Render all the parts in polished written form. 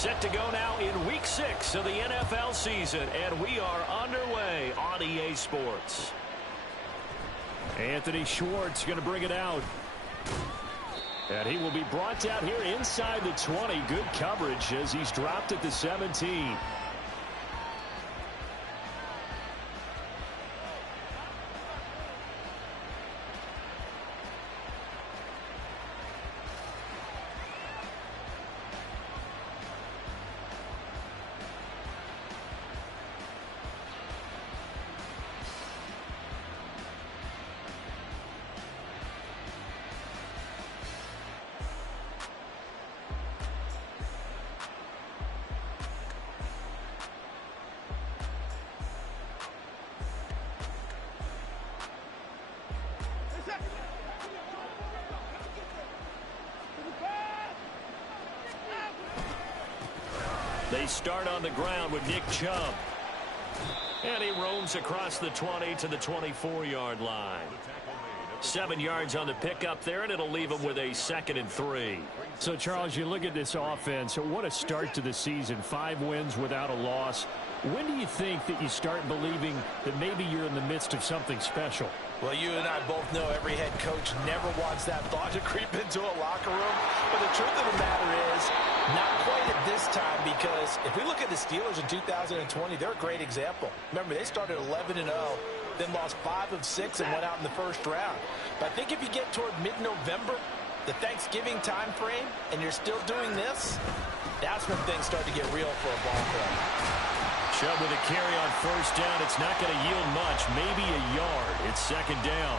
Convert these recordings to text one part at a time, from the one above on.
Set to go now in Week 6 of the NFL season, and we are underway on EA Sports. Anthony Schwartz going to bring it out. And he will be brought down here inside the 20. Good coverage as he's dropped at the 17. They start on the ground with Nick Chubb. And he roams across the 20 to the 24-yard line. 7 yards on the pickup there, and it'll leave him with a 2nd and 3. So, Charles, you look at this offense. What a start to the season. 5 wins without a loss. When do you think that you start believing that maybe you're in the midst of something special? Well, you and I both know every head coach never wants that thought to creep into a locker room. But the truth of the matter is, not quite at this time, because if we look at the Steelers in 2020, they're a great example. Remember, they started 11-0, then lost 5 of 6 and went out in the first round. But I think if you get toward mid-November, the Thanksgiving time frame, and you're still doing this, that's when things start to get real for a ball club. Chubb with a carry on first down. It's not going to yield much, maybe a yard. It's 2nd down.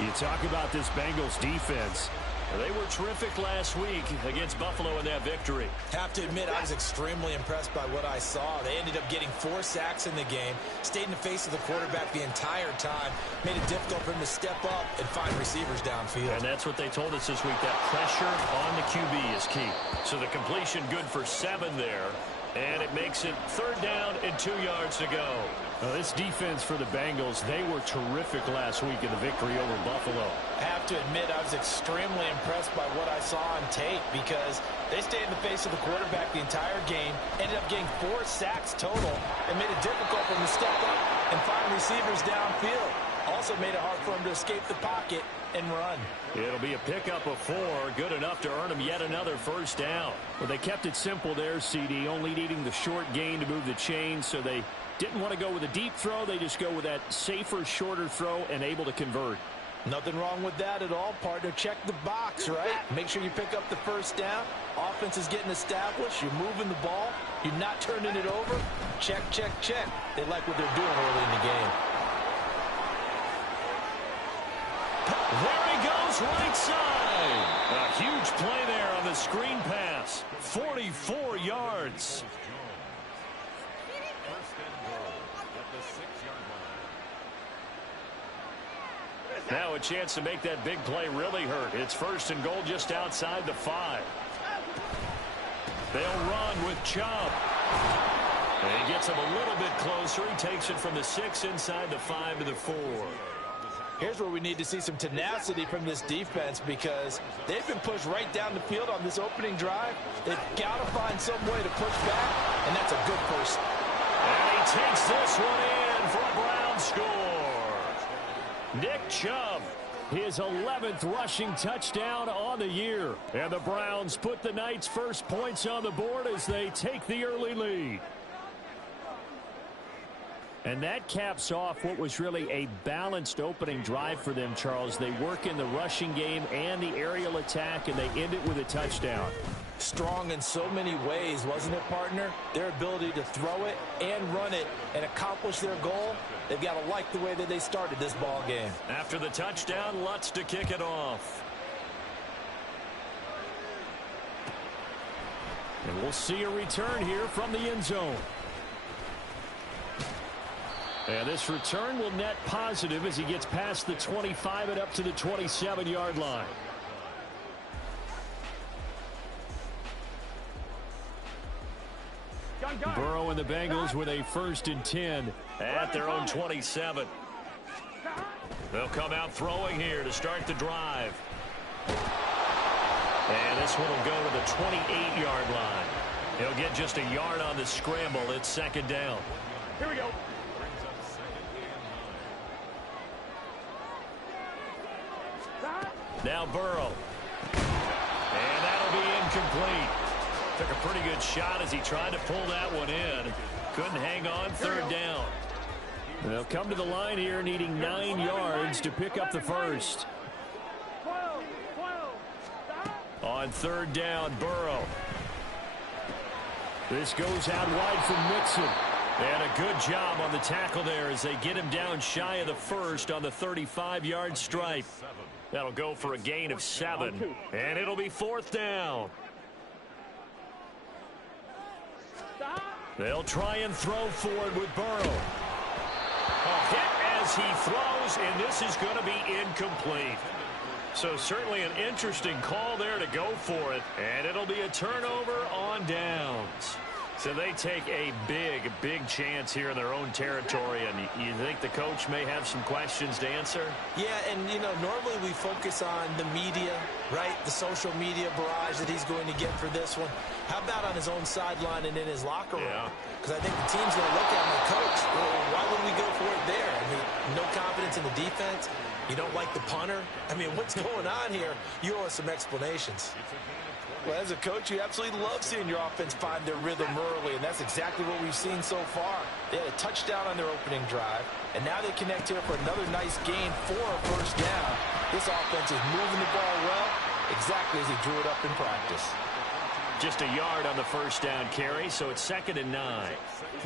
You talk about this Bengals defense. They were terrific last week against Buffalo in that victory. Have to admit, I was extremely impressed by what I saw. They ended up getting 4 sacks in the game, stayed in the face of the quarterback the entire time, made it difficult for him to step up and find receivers downfield. And that's what they told us this week, that pressure on the QB is key. So the completion good for 7 there. And it makes it 3rd down and 2 yards to go. This defense for the Bengals, they were terrific last week in the victory over Buffalo. I have to admit, I was extremely impressed by what I saw on tape because they stayed in the face of the quarterback the entire game, ended up getting 4 sacks total, and made it difficult for him to step up and find receivers downfield. Also made it hard for him to escape the pocket and run. It'll be a pickup of 4, good enough to earn him yet another 1st down. Well, they kept it simple there, CD, only needing the short gain to move the chain, so they didn't want to go with a deep throw. They just go with that safer, shorter throw and able to convert. Nothing wrong with that at all, partner. Check the box, right? Make sure you pick up the 1st down. Offense is getting established. You're moving the ball. You're not turning it over. Check, check, check. They like what they're doing early in the game. There he goes, right side. A huge play there on the screen pass. 44 yards. Now a chance to make that big play really hurt. It's 1st and goal just outside the 5. They'll run with Chubb. And he gets him a little bit closer. He takes it from the 6 inside the 5 to the 4. Here's where we need to see some tenacity from this defense because they've been pushed right down the field on this opening drive. They've got to find some way to push back, and that's a good first. And he takes this one in for a Brown score. Nick Chubb, his 11th rushing touchdown on the year. And the Browns put the Knights' first points on the board as they take the early lead. And that caps off what was really a balanced opening drive for them, Charles. They work in the rushing game and the aerial attack, and they end it with a touchdown. Strong in so many ways, wasn't it, partner? Their ability to throw it and run it and accomplish their goal, they've got to like the way that they started this ball game. After the touchdown, Lutz to kick it off. And we'll see a return here from the end zone. And this return will net positive as he gets past the 25 and up to the 27-yard line. Burrow and the Bengals with a 1st and 10 at their own 27. They'll come out throwing here to start the drive. And this one will go to the 28-yard line. He'll get just a yard on the scramble. It's second down. Here we go. Now Burrow. And that'll be incomplete. Took a pretty good shot as he tried to pull that one in. Couldn't hang on. Third down. They'll come to the line here needing 9 yards to pick up the first. On third down, Burrow. This goes out wide from Mixon. And a good job on the tackle there as they get him down shy of the first on the 35-yard stripe. That'll go for a gain of 7. And it'll be fourth down. They'll try and throw forward with Burrow. A hit as he throws, and this is going to be incomplete. So certainly an interesting call there to go for it. And it'll be a turnover on downs. So they take a big chance here in their own territory. And you think the coach may have some questions to answer? Yeah, and, you know, normally we focus on the media, right? The social media barrage that he's going to get for this one. How about on his own sideline and in his locker room? Because I think the team's going to look at him and coach, well, why would we go for it there? I mean, no confidence in the defense. You don't like the punter? I mean, what's going on here? You owe us some explanations. Well, as a coach, you absolutely love seeing your offense find their rhythm early, and that's exactly what we've seen so far. They had a touchdown on their opening drive, and now they connect here for another nice gain for a first down. This offense is moving the ball well, exactly as he drew it up in practice. Just a yard on the first down carry, so it's 2nd and 9.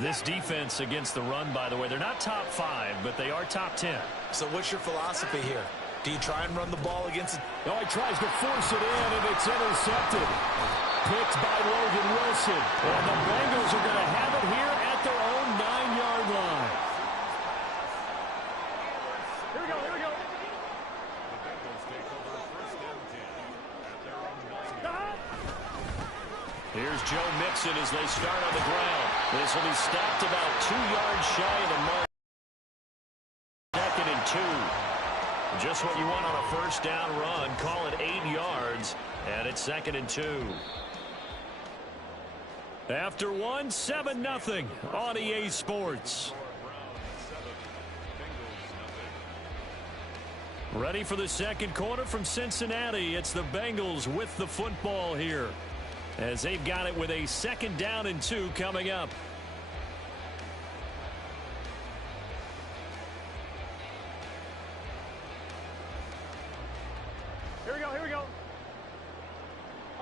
This defense against the run, by the way, they're not top 5, but they are top 10. So what's your philosophy here? Do you try and run the ball against it? Oh, he tries to force it in, and it's intercepted. Picked by Logan Wilson. And the Bengals are going to have it here at their own 9-yard line. Here we go, here we go. Here's Joe Mixon as they start on the ground. This will be stopped about 2 yards shy of the mark. 2nd and 2. Just what you want on a first down run. Call it 8 yards, and it's 2nd and 2. After 1, 7-0 on EA Sports. Ready for the second quarter from Cincinnati. It's the Bengals with the football here, as they've got it with a 2nd down and 2 coming up. Here we go, here we go.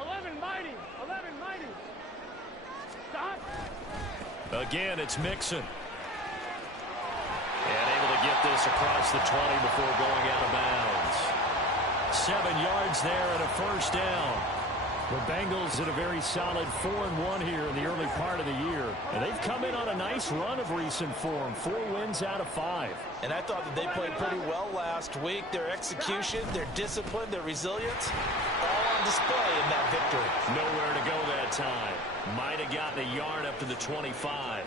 11 mighty. Stop. Again, it's Mixon. And able to get this across the 20 before going out of bounds. 7 yards there and a first down. The Bengals in a very solid 4-1 here in the early part of the year. And they've come in on a nice run of recent form. 4 wins out of 5. And I thought that they played pretty well last week. Their execution, their discipline, their resilience, all on display in that victory. Nowhere to go that time. Might have gotten a yard up to the 25.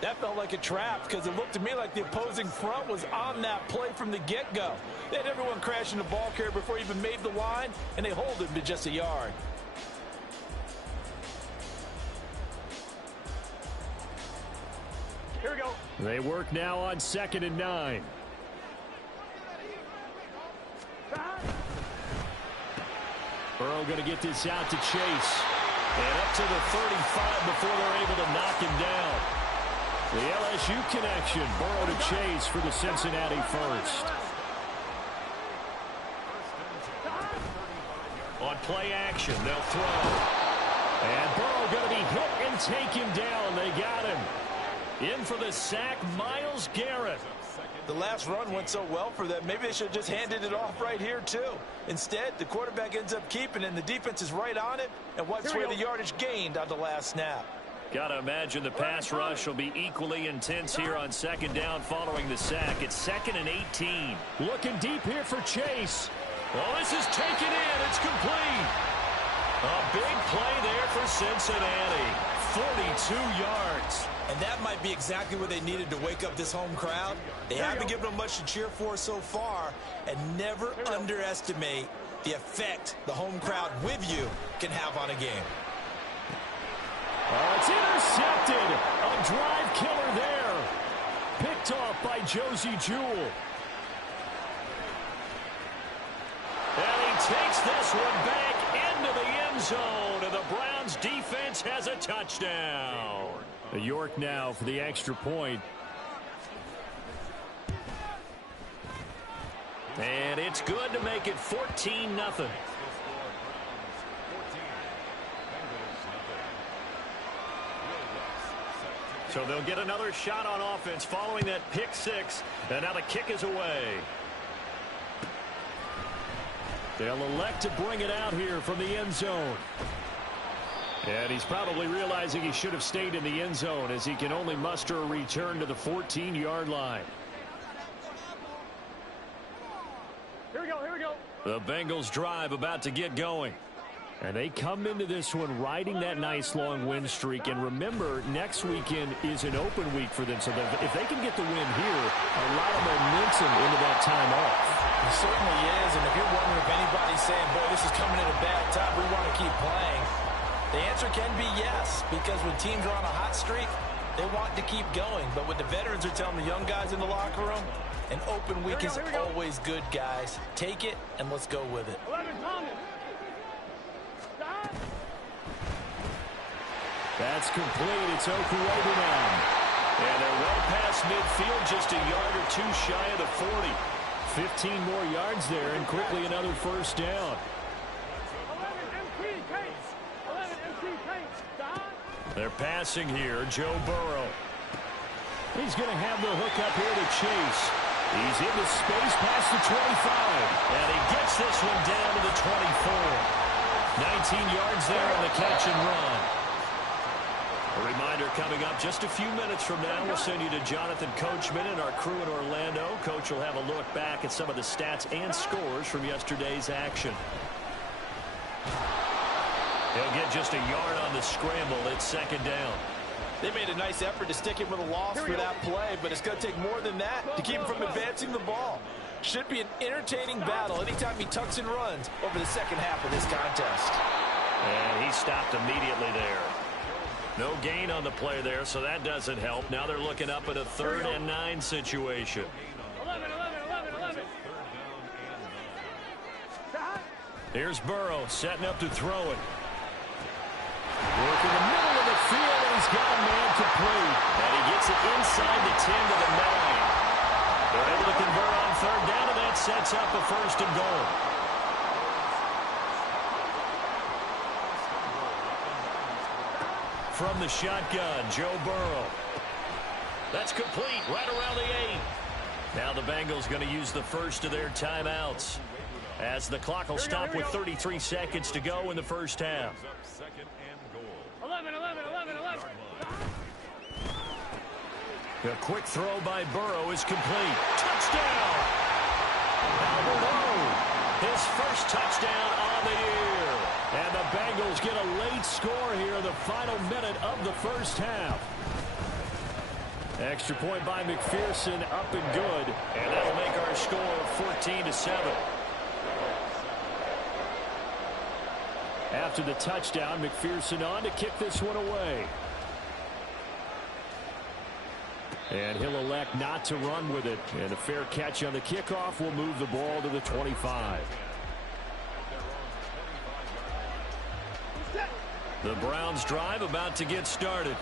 That felt like a trap because it looked to me like the opposing front was on that play from the get-go. They had everyone crashing the ball carrier before he even made the line, and they hold him to just a yard. Here we go. They work now on 2nd and 9. Burrow going to get this out to Chase. And up to the 35 before they're able to knock him down. The LSU connection. Burrow to Chase for the Cincinnati first. On play action, they'll throw. And Burrow going to be hit and take him down. They got him. In for the sack, Myles Garrett. The last run went so well for them. Maybe they should have just handed it off right here, too. Instead, the quarterback ends up keeping it, and the defense is right on it and wipes away the yardage gained on the last snap. Got to imagine the pass rush will be equally intense here on 2nd down following the sack. It's 2nd and 18. Looking deep here for Chase. Oh, this is taken in. It's complete. A big play there for Cincinnati. 42 yards. And that might be exactly what they needed to wake up this home crowd. They haven't given them much to cheer for so far. And never underestimate the effect the home crowd with you can have on a game. Oh, it's intercepted. A drive killer there. Picked off by Josie Jewell. And he takes this one back into the end zone. And the Browns defense has a touchdown. York now for the extra point. And it's good to make it 14-0. So they'll get another shot on offense following that pick six. And now the kick is away. They'll elect to bring it out here from the end zone. And he's probably realizing he should have stayed in the end zone as he can only muster a return to the 14-yard line. Here we go. The Bengals drive about to get going. And they come into this one riding that nice long win streak. And remember, next weekend is an open week for them. So that if they can get the win here, a lot of momentum into that time off. It certainly is. And if you're wondering if anybody's saying, boy, this is coming at a bad time, we want to keep playing, the answer can be yes. Because when teams are on a hot streak, they want to keep going. But what the veterans are telling the young guys in the locker room, an open week is always good, guys. Take it, and let's go with it. 11, Thomas. That's complete. It's Okurobu now. And they're well past midfield, just a yard or two shy of the 40. 15 more yards there, and quickly another first down. 11 MT Pace. They're passing here. Joe Burrow. He's going to have the hook up here to Chase. He's into space past the 25. And he gets this one down to the 24. 19 yards there on the catch and run. A reminder coming up just a few minutes from now. We'll send you to Jonathan Coachman and our crew in Orlando. Coach will have a look back at some of the stats and scores from yesterday's action. He'll get just a yard on the scramble. It's second down. They made a nice effort to stick him with a loss for that play, but it's going to take more than that to keep him from advancing the ball. Should be an entertaining battle anytime he tucks and runs over the second half of this contest. And he stopped immediately there. No gain on the play there, so that doesn't help. Now they're looking up at a 3rd and 9 situation. 11. Here's Burrow setting up to throw it. Working the middle of the field, and he's got a man complete. And he gets it inside the 10 to the 9. They're able to convert on 3rd down, and that sets up a 1st and goal. From the shotgun, Joe Burrow. That's complete right around the 8. Now the Bengals going to use the first of their timeouts as the clock will stop with 33 seconds to go in the first half. 11. A quick throw by Burrow is complete. Touchdown! Albert O, his first touchdown on the year. And the Bengals get a late score here in the final minute of the first half. Extra point by McPherson, up and good. And that'll make our score 14-7. After the touchdown, McPherson on to kick this one away. And he'll elect not to run with it. And a fair catch on the kickoff will move the ball to the 25. The Browns drive about to get started.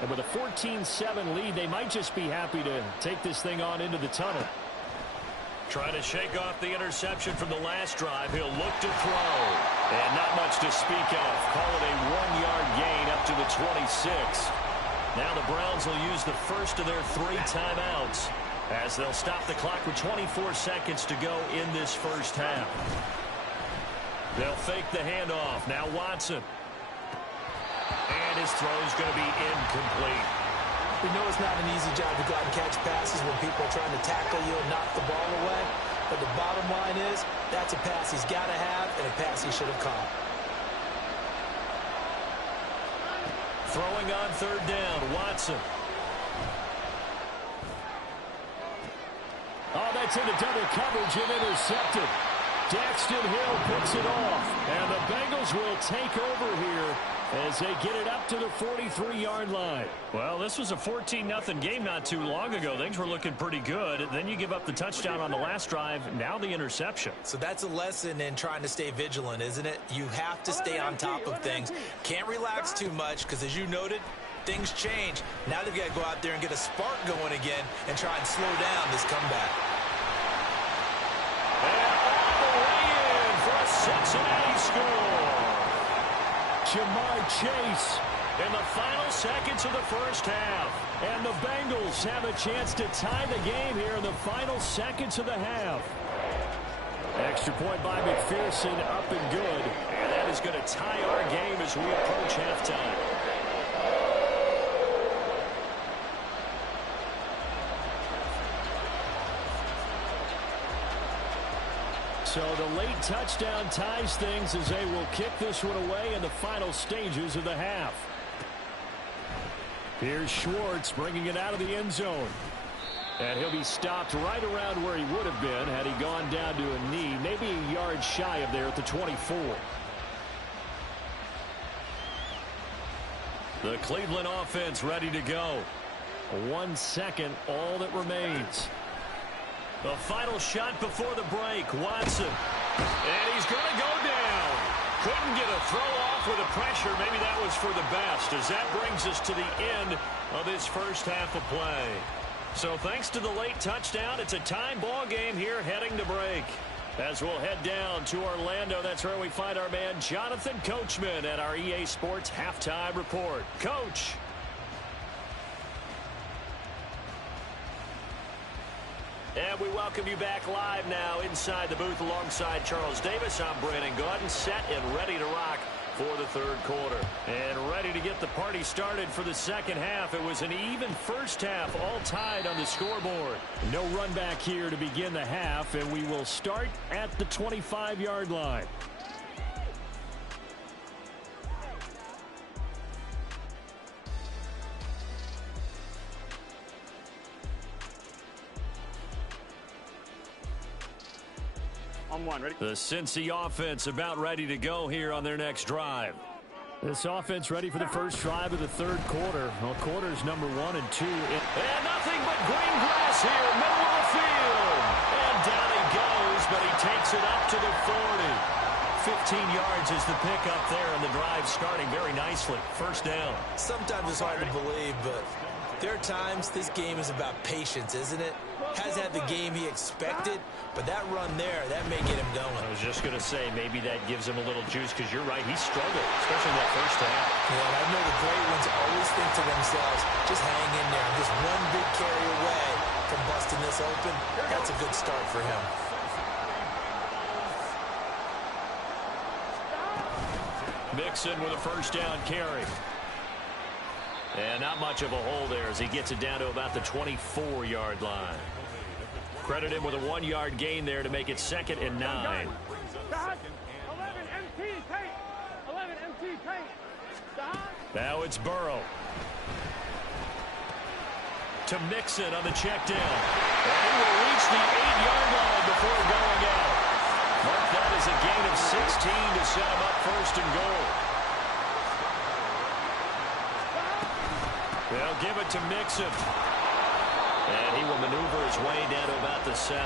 And with a 14-7 lead, they might just be happy to take this thing on into the tunnel. Trying to shake off the interception from the last drive. He'll look to throw. And not much to speak of. Call it a 1-yard gain up to the 26. Now the Browns will use the first of their 3 timeouts as they'll stop the clock with 24 seconds to go in this first half. They'll fake the handoff. Now Watson. And his throw's going to be incomplete. We know it's not an easy job to go out and catch passes when people are trying to tackle you and knock the ball away. But the bottom line is, that's a pass he's got to have and a pass he should have caught. Throwing on 3rd down, Watson. Oh, that's into double coverage and intercepted. Daxton Hill picks it off. And the Bengals will take over here as they get it up to the 43-yard line. Well, this was a 14-0 game not too long ago. Things were looking pretty good. Then you give up the touchdown on the last drive, now the interception. So that's a lesson in trying to stay vigilant, isn't it? You have to stay on top of things. Can't relax too much because, as you noted, things change. Now they've got to go out there and get a spark going again and try and slow down this comeback. And all the way in for a Cincinnati score. Jamar Chase In the final seconds of the first half. and the Bengals have a chance to tie the game here in the final seconds of the half. Extra point by McPherson, up and good. And that is going to tie our game as we approach halftime. So the late touchdown ties things as they will kick this one away in the final stages of the half. Here's Schwartz bringing it out of the end zone. And he'll be stopped right around where he would have been had he gone down to a knee, maybe a yard shy of there at the 24. The Cleveland offense ready to go. 1 second, all that remains. The final shot before the break. Watson. And he's going to go down. Couldn't get a throw off with the pressure. Maybe that was for the best, as that brings us to the end of this first half of play. So thanks to the late touchdown, it's a tie ball game here heading to break. As we'll head down to Orlando, that's where we find our man Jonathan Coachman at our EA Sports Halftime Report. Coach. And we welcome you back live now inside the booth alongside Charles Davis. I'm Brandon Gordon, set and ready to rock for the third quarter. And ready to get the party started for the second half. It was an even first half, all tied on the scoreboard. No run back here to begin the half, and we will start at the 25-yard line. On one, ready? The Cincy offense about ready to go here on their next drive. This offense ready for the first drive of the third quarter. Well, quarters number 1 and 2. And nothing but green grass here, middle of the field. And down he goes, but he takes it up to the 40. 15 yards is the pickup there, and the drive starting very nicely. First down. Sometimes it's hard to believe, but there are times this game is about patience, isn't it? Has had the game he expected, but that run there, that may get him going. I was just going to say, maybe that gives him a little juice, because you're right, he struggled, especially in that first half. Yeah, and I know the great ones always think to themselves, just hang in there. Just one big carry away from busting this open. That's a good start for him. Mixon with a first down carry. And not much of a hole there as he gets it down to about the 24-yard line. Credit him with a 1-yard gain there to make it 2nd and 9. 11 MT tape. 11 MT tape. Now it's Burrow. To Mixon on the check down. And he will reach the 8-yard line before going out. Mark that as a gain of 16 to set him up 1st and goal. They'll give it to Mixon. And he will maneuver his way down to about the 7.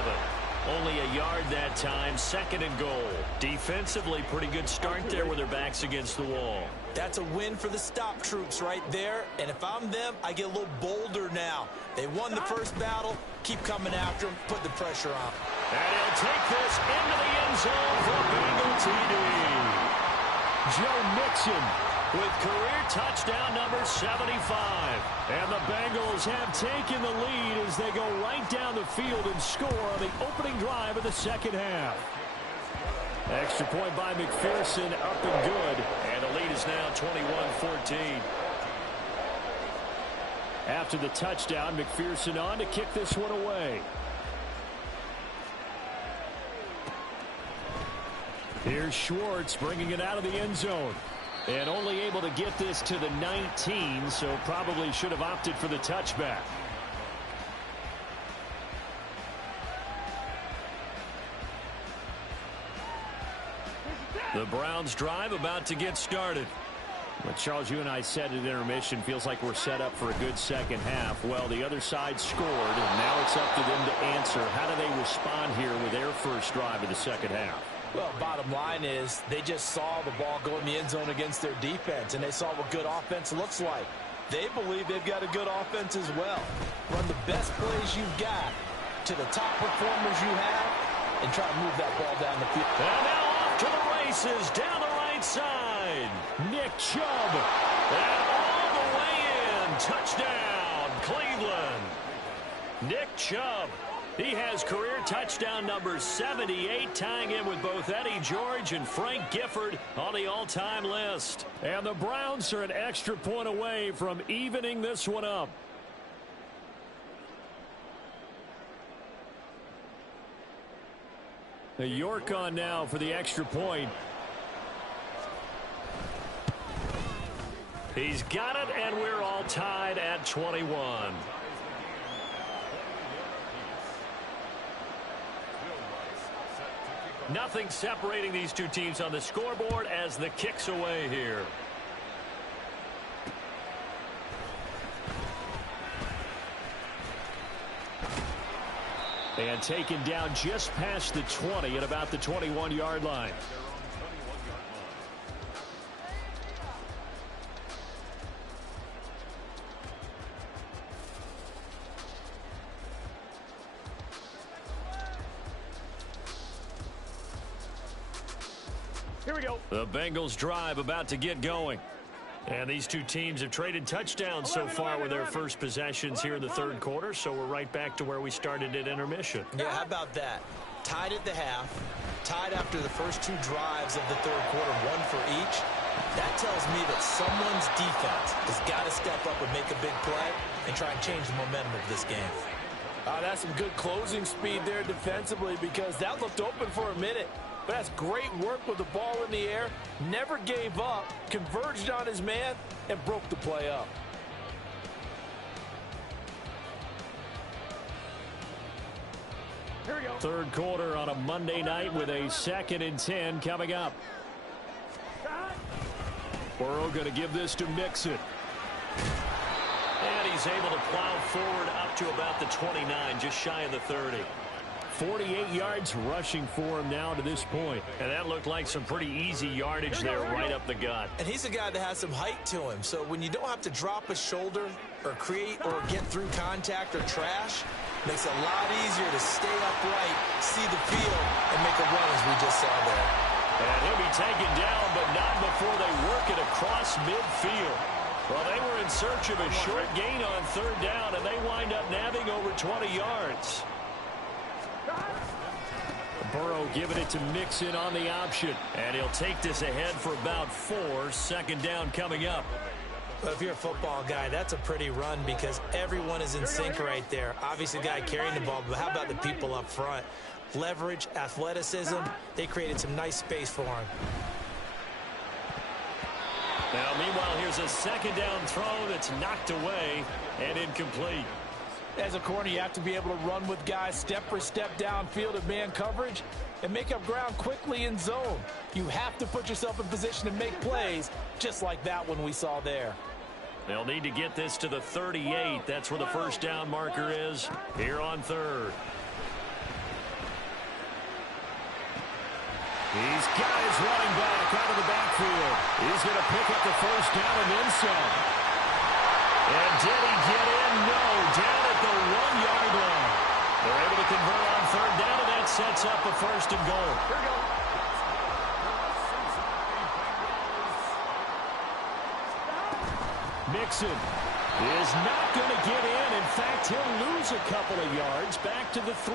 Only a yard that time, 2nd and goal. Defensively, pretty good start there with their backs against the wall. That's a win for the stop troops right there. And if I'm them, I get a little bolder now. They won the first battle. Keep coming after them. Put the pressure on. And he'll take this into the end zone for Bengal TD. Joe Mixon with career touchdown number 75. And the Bengals have taken the lead as they go right down the field and score on the opening drive of the second half. Extra point by McPherson, up and good. And the lead is now 21-14. After the touchdown, McPherson on to kick this one away. Here's Schwartz bringing it out of the end zone. And only able to get this to the 19, so probably should have opted for the touchback. The Browns drive about to get started. But Charles, you and I said at intermission, feels like we're set up for a good second half. Well, the other side scored, and now it's up to them to answer. How do they respond here with their first drive of the second half? Well, bottom line is they just saw the ball go in the end zone against their defense, and they saw what good offense looks like. They believe they've got a good offense as well. Run the best plays you've got to the top performers you have and try to move that ball down the field. And now off to the races down the right side. Nick Chubb. And all the way in. Touchdown, Cleveland. Nick Chubb. He has career touchdown number 78, tying in with both Eddie George and Frank Gifford on the all-time list. And the Browns are an extra point away from evening this one up. The York on now for the extra point. He's got it, and we're all tied at 21. Nothing separating these two teams on the scoreboard as the kick's away here. And taken down just past the 20 at about the 21-yard line. Here we go. The Bengals drive about to get going. And these two teams have traded touchdowns so far with their first possessions here in the third quarter, so we're right back to where we started at intermission. Yeah, how about that? Tied at the half, tied after the first two drives of the third quarter, one for each. That tells me that someone's defense has got to step up and make a big play and try and change the momentum of this game. That's some good closing speed there defensively, because that looked open for a minute. But that's great work with the ball in the air. Never gave up, converged on his man, and broke the play up. Here we go. Third quarter on a Monday night with a 2nd and 10 coming up. Burrow going to give this to Mixon. And he's able to plow forward up to about the 29, just shy of the 30. 48 yards rushing for him now to this point. And that looked like some pretty easy yardage there right up the gut. And he's a guy that has some height to him. So when you don't have to drop a shoulder or create or get through contact or trash, makes it a lot easier to stay upright, see the field, and make a run as we just saw there. And he'll be taken down, but not before they work it across midfield. Well, they were in search of a short gain on third down, and they wind up nabbing over 20 yards. Burrow giving it to Mixon on the option. And he'll take this ahead for about 4. 2nd down coming up. Well, if you're a football guy, that's a pretty run because everyone is in sync right there. Obviously, the guy carrying the ball, but how about the people up front? Leverage, athleticism, they created some nice space for him. Now, meanwhile, here's a 2nd down throw that's knocked away and incomplete. As a corner, you have to be able to run with guys step for step downfield of man coverage and make up ground quickly in zone. You have to put yourself in position to make plays, just like that one we saw there. They'll need to get this to the 38. That's where the first down marker is here on third. He's got his running back out of the backfield. He's going to pick up the first down and then some. And did he get in? No, down at the 1-yard line. They're able to convert on third down, and that sets up a 1st and goal. Here we go. Mixon is not going to get in. In fact, he'll lose a couple of yards back to the 3.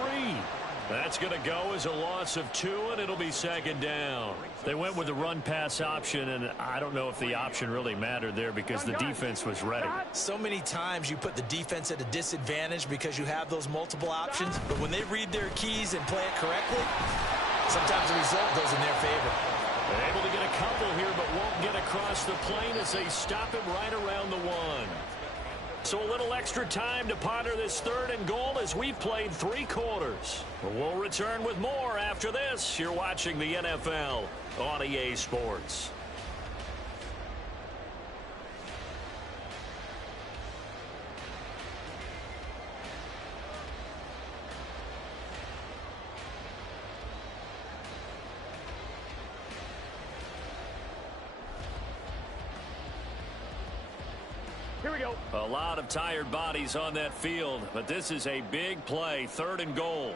That's going to go as a loss of 2, and it'll be 2nd down. They went with the run-pass option, and I don't know if the option really mattered there because the defense was ready. So many times you put the defense at a disadvantage because you have those multiple options, but when they read their keys and play it correctly, sometimes the result goes in their favor. They're able to get a couple here, but won't get across the plane as they stop him right around the 1. So a little extra time to ponder this 3rd and goal as we've played 3 quarters. We'll return with more after this. You're watching the NFL on EA Sports. Here we go. A lot of tired bodies on that field, but this is a big play, 3rd and goal.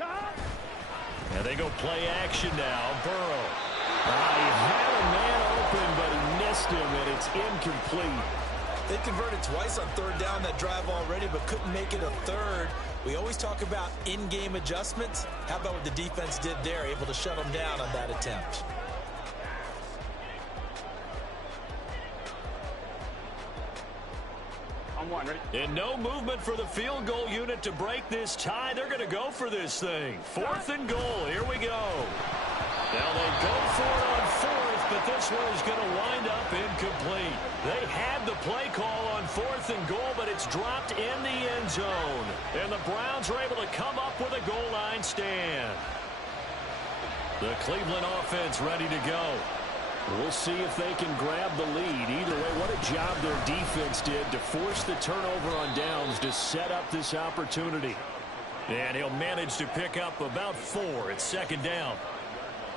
And they go play action now. Burrow. He had a man open, but he missed him, and it's incomplete. They converted twice on 3rd down that drive already, but couldn't make it a 3rd. We always talk about in-game adjustments. How about what the defense did there, able to shut them down on that attempt? And no movement for the field goal unit to break this tie. They're going to go for this thing. 4th and goal. Here we go. Now they go for it on 4th, but this one is going to wind up incomplete. They had the play call on 4th and goal, but it's dropped in the end zone. And the Browns are able to come up with a goal line stand. The Cleveland offense ready to go. We'll see if they can grab the lead. Either way, what a job their defense did to force the turnover on downs to set up this opportunity. And he'll manage to pick up about 4 at 2nd down.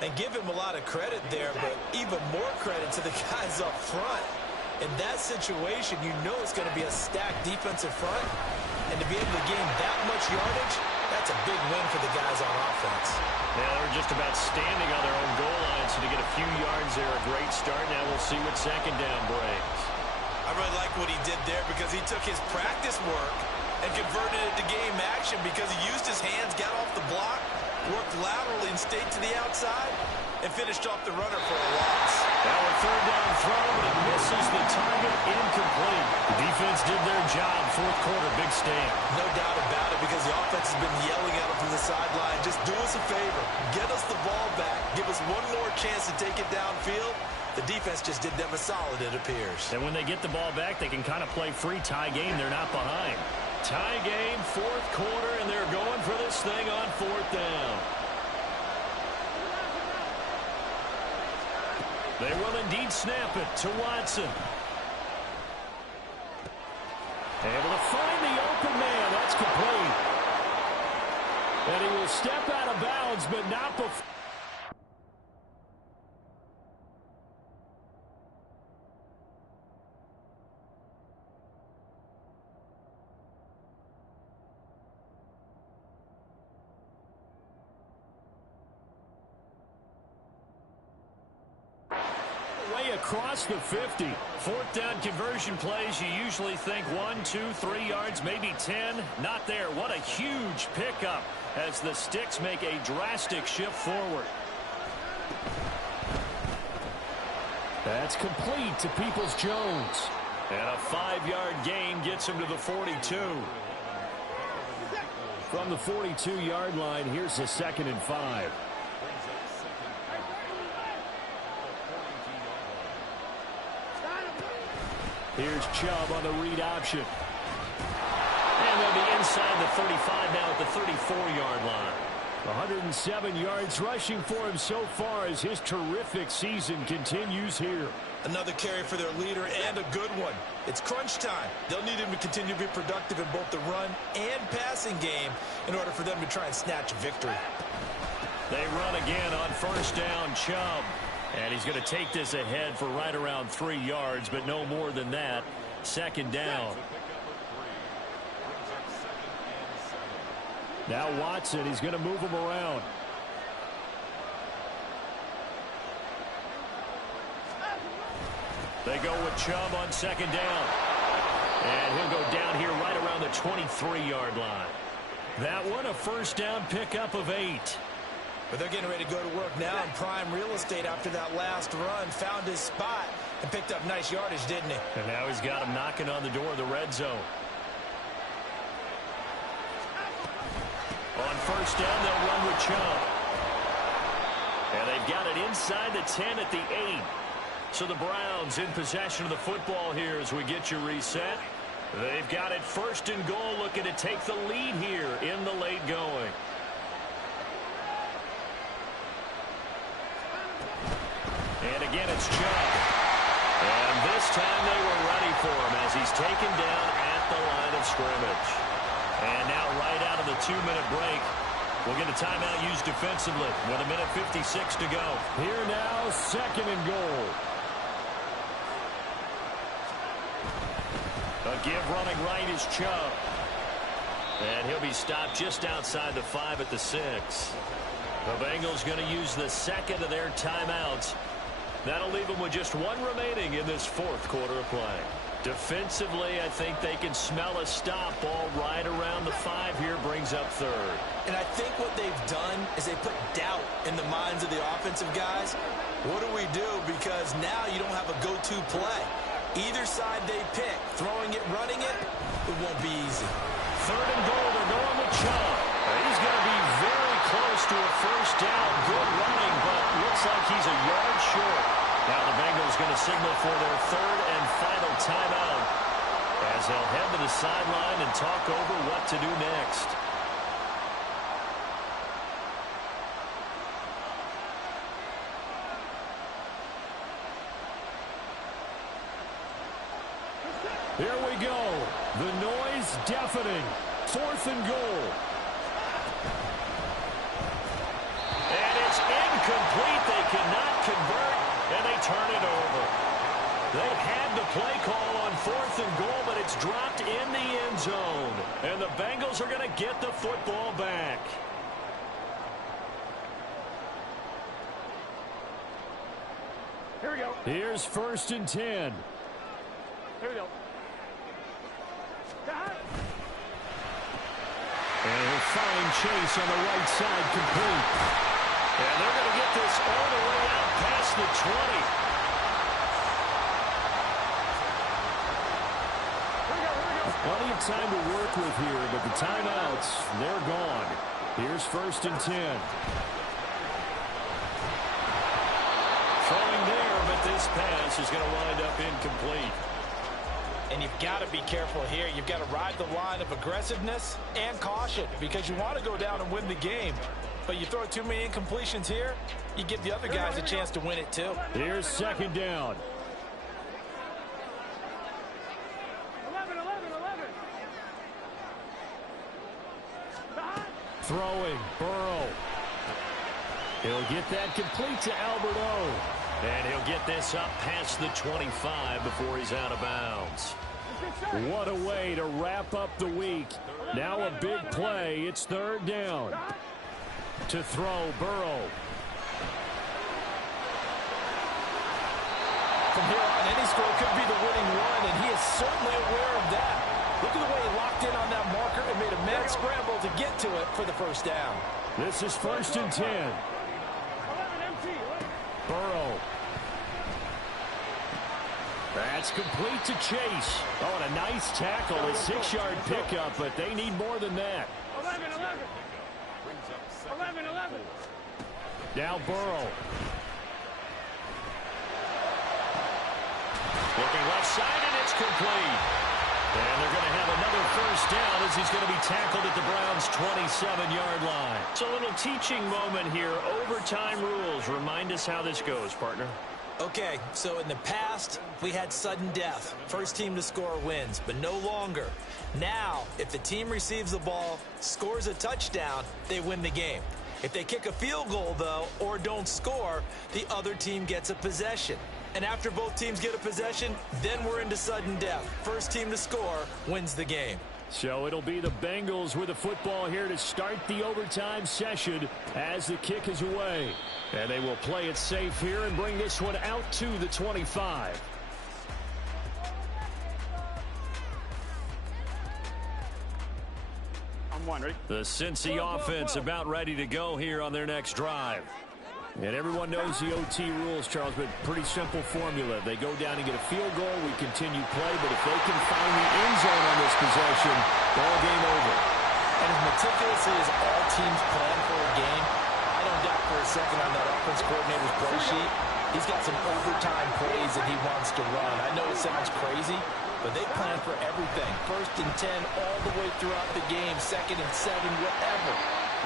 And give him a lot of credit there, but even more credit to the guys up front. In that situation, you know it's going to be a stacked defensive front. And to be able to gain that much yardage, that's a big win for the guys on offense. Yeah, they're just about standing on their own goal line, so to get a few yards there, a great start. Now we'll see what 2nd down brings. I really like what he did there because he took his practice work and converted it to game action because he used his hands, got off the block, worked laterally and stayed to the outside, and finished off the runner for a loss. Now a 3rd down throw, but it misses the target, incomplete. The defense did their job, 4th quarter, big stand. No doubt about it because the offense has been yelling at him from the sideline. Just do us a favor. Get us the ball back. Give us one more chance to take it downfield. The defense just did them a solid, it appears. And when they get the ball back, they can kind of play free tie game. They're not behind. Tie game, 4th quarter, and they're going for this thing on 4th down. They will indeed snap it to Watson. Able to find the open man. That's complete. And he will step out of bounds, but not before. Across the 50. 4th down conversion plays, you usually think 1, 2, 3 yards, maybe 10. Not there. What a huge pickup as the Sticks make a drastic shift forward. That's complete to Peoples-Jones. And a 5-yard gain gets him to the 42. From the 42-yard line, here's a 2nd and 5. Here's Chubb on the read option. And they'll be inside the 35 now at the 34-yard line. 107 yards rushing for him so far as his terrific season continues here. Another carry for their leader and a good one. It's crunch time. They'll need him to continue to be productive in both the run and passing game in order for them to try and snatch a victory. They run again on 1st down, Chubb. And he's going to take this ahead for right around 3 yards, but no more than that. 2nd down. Now Watson, he's going to move him around. They go with Chubb on 2nd down. And he'll go down here right around the 23-yard line. That one a 1st down pickup of 8. But they're getting ready to go to work now in prime real estate after that last run. Found his spot and picked up nice yardage, didn't he? And now he's got him knocking on the door of the red zone. On 1st down, they'll run with Chubb. And they've got it inside the 10 at the 8. So the Browns in possession of the football here as we get you reset. They've got it 1st and goal, looking to take the lead here in the late going. And again, it's Chubb. And this time they were ready for him as he's taken down at the line of scrimmage. And now right out of the 2-minute break, we'll get a timeout used defensively with 1:56 to go. Here now, 2nd and goal. A give running right is Chubb. And he'll be stopped just outside the 5 at the 6. The Bengals going to use the second of their timeouts. That'll leave them with just one remaining in this fourth quarter of play. Defensively, I think they can smell a stop. Ball right around the 5 here, brings up third. And I think what they've done is they put doubt in the minds of the offensive guys. What do we do? Because now you don't have a go-to play. Either side they pick, throwing it, running it, it won't be easy. Third and goal, they're going with Chubb. He's going to be very close to a first down. Good running, but looks like he's a yard short. Now the Bengals going to signal for their third and final timeout as they'll head to the sideline and talk over what to do next. Here we go. The noise deafening. Fourth and goal. And it's incomplete. They cannot convert, and they turn it over. They had the play call on fourth and goal, but it's dropped in the end zone. And the Bengals are going to get the football back. Here we go. Here's first and 10. Here we go. And he'll find Chase on the right side, complete. And they're going to get this all the way out past the 20. Plenty of time to work with here, but the timeouts, they're gone. Here's first and 10. Throwing there, but this pass is going to wind up incomplete. And you've got to be careful here. You've got to ride the line of aggressiveness and caution because you want to go down and win the game. But you throw too many incompletions here, you give the other guys a chance to win it too. Here's second down. 11. Throwing, Burrow. He'll get that complete to Albert O. And he'll get this up past the 25 before he's out of bounds. What a way to wrap up the week. Now a big play. It's third down. To throw, Burrow. From here on, any score could be the winning one, and he is certainly aware of that. Look at the way he locked in on that marker and made a mad scramble to get to it for the first down. This is first and 10. Burrow. That's complete to Chase. Oh, and a nice tackle, a 6-yard pickup, but they need more than that. 11. Now Burrow. Looking left side, and it's complete. And they're going to have another first down as he's going to be tackled at the Browns' 27-yard line. It's a little teaching moment here. Overtime rules. Remind us how this goes, partner. Okay, so in the past, we had sudden death. First team to score wins, but no longer. Now, if the team receives the ball, scores a touchdown, they win the game. If they kick a field goal, though, or don't score, the other team gets a possession. And after both teams get a possession, then we're into sudden death. First team to score wins the game. So it'll be the Bengals with the football here to start the overtime session as the kick is away. And they will play it safe here and bring this one out to the 25. I'm one, ready? The Cincy offense about ready to go here on their next drive. And everyone knows the OT rules, Charles, but pretty simple formula. They go down and get a field goal, we continue play, but if they can find the end zone on this possession, ball game over. And as meticulously as all teams plan for a game, I don't doubt for a second on that offense coordinator's play sheet, he's got some overtime plays that he wants to run. I know it sounds crazy, but they plan for everything. First and 10 all the way throughout the game, second and 7, whatever.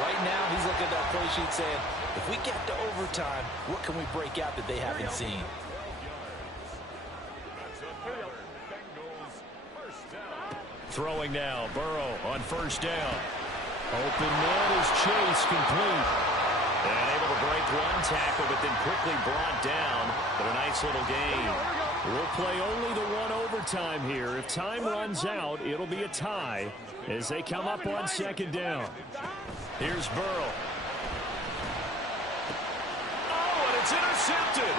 Right now, he's looking at that play sheet saying, if we get to overtime, what can we break out that they haven't seen? Throwing now, Burrow on first down. Open man is Chase, complete. And able to break one tackle, but then quickly brought down. But a nice little gain. We'll play only the one overtime here. If time runs out, it'll be a tie as they come up on second down. Here's Burrow. Oh, and it's intercepted.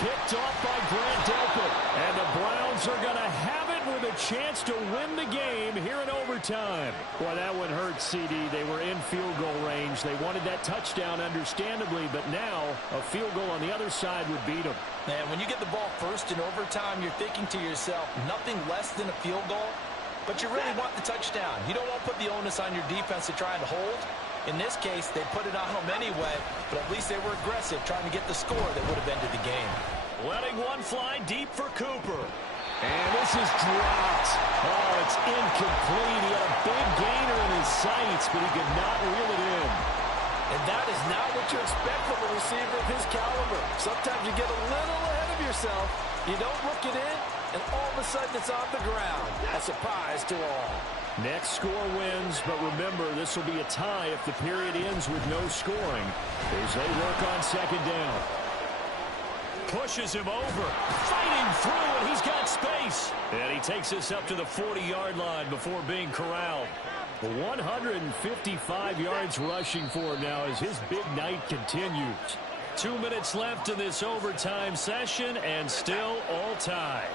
Picked off by Grant Delpit. And the Browns are going to have it with a chance to win the game here in overtime. Boy, that one hurt, CD. They were in field goal range. They wanted that touchdown, understandably, but now a field goal on the other side would beat them. Man, when you get the ball first in overtime, you're thinking to yourself, nothing less than a field goal, but you really want the touchdown. You don't want to put the onus on your defense to try and hold. In this case, they put it on them anyway, but at least they were aggressive, trying to get the score that would have ended the game. Letting one fly deep for Cooper. And this is dropped. Oh, it's incomplete. He had a big gainer in his sights, but he could not reel it in. And that is not what you expect from a receiver of his caliber. Sometimes you get a little ahead of yourself, you don't look it in, and all of a sudden it's on the ground. A surprise to all. Next score wins, but remember, this will be a tie if the period ends with no scoring as they work on second down. Pushes him over, fighting through, and he's got space. And he takes us up to the 40-yard line before being corralled. 155 yards rushing for him now as his big night continues. 2 minutes left in this overtime session, and still all tied.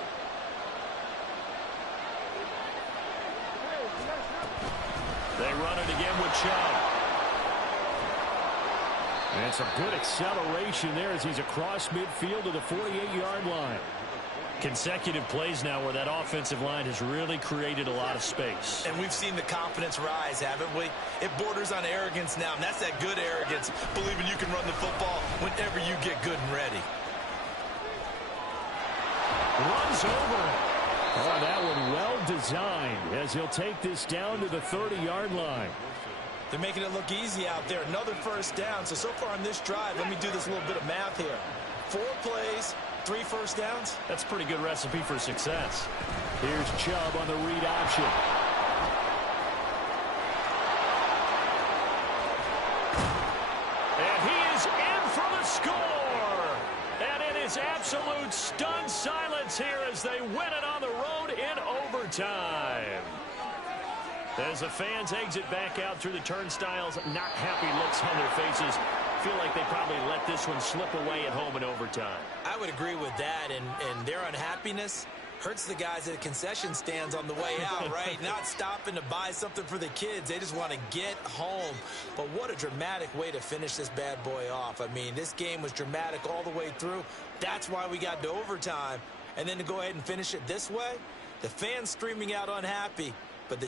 They run it again with Chubb. And some good acceleration there as he's across midfield to the 48-yard line. Consecutive plays now where that offensive line has really created a lot of space. And we've seen the confidence rise, haven't we? It borders on arrogance now, and that's that good arrogance, believing you can run the football whenever you get good and ready. Runs over it. Oh, that one well designed as he'll take this down to the 30-yard line. They're making it look easy out there. Another first down. So far on this drive, let me do this little bit of math here. 4 plays, 3 first downs. That's a pretty good recipe for success. Here's Chubb on the read option. And he is in for the score. And it is absolute stunned silence here as they win it on the road in overtime. As the fans exit back out through the turnstiles, not happy looks on their faces. Feel like they probably let this one slip away at home in overtime. I would agree with that, and their unhappiness hurts the guys at the concession stands on the way out, right? Not stopping to buy something for the kids. They just want to get home. But what a dramatic way to finish this bad boy off. I mean, this game was dramatic all the way through. That's why we got to overtime. And then to go ahead and finish it this way, the fans streaming out unhappy, but the